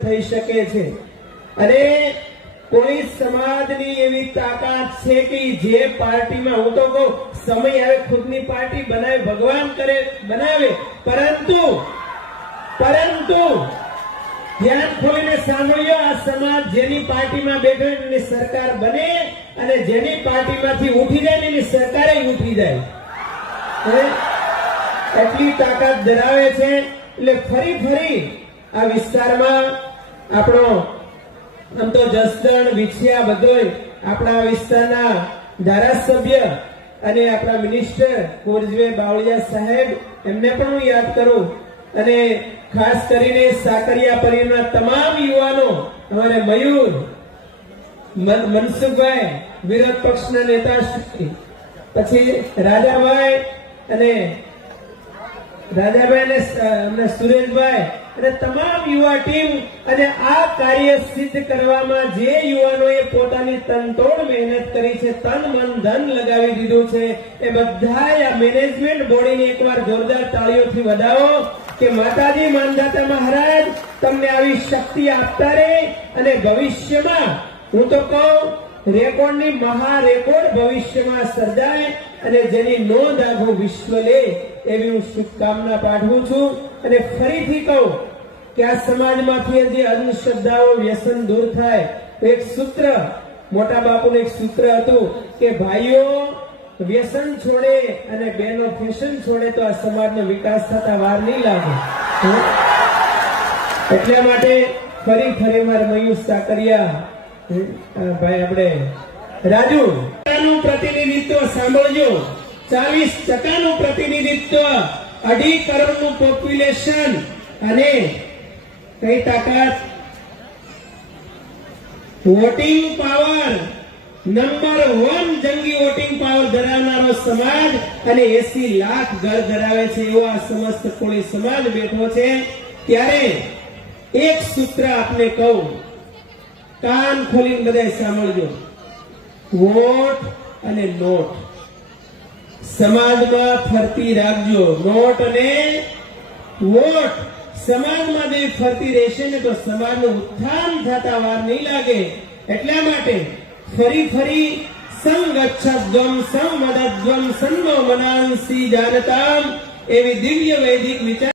થઈ શકે છે અને કોઈ સમાજની એવી તાકાત છે કે જે પાર્ટીમાં, હું તો કહું, સમય આવે, ખુદની પાર્ટી બનાવે, ભગવાન કરે, બનાવે પરંતુ પરંતુ, ધ્યાન ખોલીને સાંભળ્યો આ સમાજ જેની પાર્ટીમાં બેઠો એની સરકાર બને અને જેની પાર્ટીમાંથી ઉઠી જાય એની સરકારે ઉઠી જાય? એટલી તાકાત ધરાવે છે, એટલે ફરી ફરી આ વિસ્તારમાં આપણો આમ તો જસદણ, વિછિયા બધોય આપણા વિસ્તારના ધારાસભ્ય અને આપણા મિનિસ્ટર કોરજવે બાવળિયા સાહેબ, એમને પણ હું યાદ કરું. અને ખાસ કરીને સાકરિયા પરિવારના તમામ યુવાનો અમારે મયુર, મન- મનસુખભાઈ, વિરોધ પક્ષના નેતા પછી રાજાભાઈ અને રાજાભાઈ સુરેશભાઈ અને તમામ યુવા ટીમ અને આ કાર્ય સિદ્ધ કરવામાં જે યુવાનોએ પોતાની તનતોડ મહેનત કરી છે, તન, મન, ધન લગાવી દીધું છે, એ બધા આ મેનેજમેન્ટ બોડીને એકવાર જોરદાર તાળીઓથી વધાવો કે માતાજી, માનદાતા મહારાજ, તમને આવી શક્તિ આપતા રહે અને ભવિષ્યમાં, હું તો કહું, રેકોર્ડની મહા રેકોર્ડ ભવિષ્યમાં સર્જાય અને જેની નોંધ આખું વિશ્વ લે. એવી હું શુભકામના પાઠવું છું અને ફરીથી કહું કે આ સમાજમાંથી જે અંધશ્રદ્ધાઓ વ્યસન દૂર થાય. એક સૂત્ર, મોટા બાપુનું એક સૂત્ર હતું કે ભાઈઓ, વ્યસન છોડે અને બેનો ફેશન છોડે તો આ સમાજનો વિકાસ થતા વાર નહીં લાગે. એટલા માટે ફરી ફરી વાર મયુષ સાકરિયા ભાઈ આપણે રાજુ. પ્રતિનિધિત્વ સાંભળજો. ચાલીસ ટકાનું પ્રતિનિધિત્વ અઢી કરોડનું પોપ્યુલેશન અને કઈ તાકાત વોટિંગ પાવર નંબર વન જંગી વોટિંગ પાવર ધરાવનારો સમાજ અને એસી લાખ ઘર ધરાવે છે એવો આ સમસ્ત કોળી સમાજ બેઠો છે. ત્યારે એક સૂત્ર આપને કહું, કાન ખોલીને બધા સાંભળજો. વોટ અને નોટ. સમાજમાં ફરતી રાખજો. નોટ અને વોટ. સમાજમાં જે ફરતી રહેશે ને તો સમાજનું ઉત્થાન થતા વાર નહીં લાગે. એટલા માટે ફરી ફરી સંગચ્છદ્વમ સંવદદ્વમ સન્નો મનાંસી એવી દિવ્ય વૈદિક વિચાર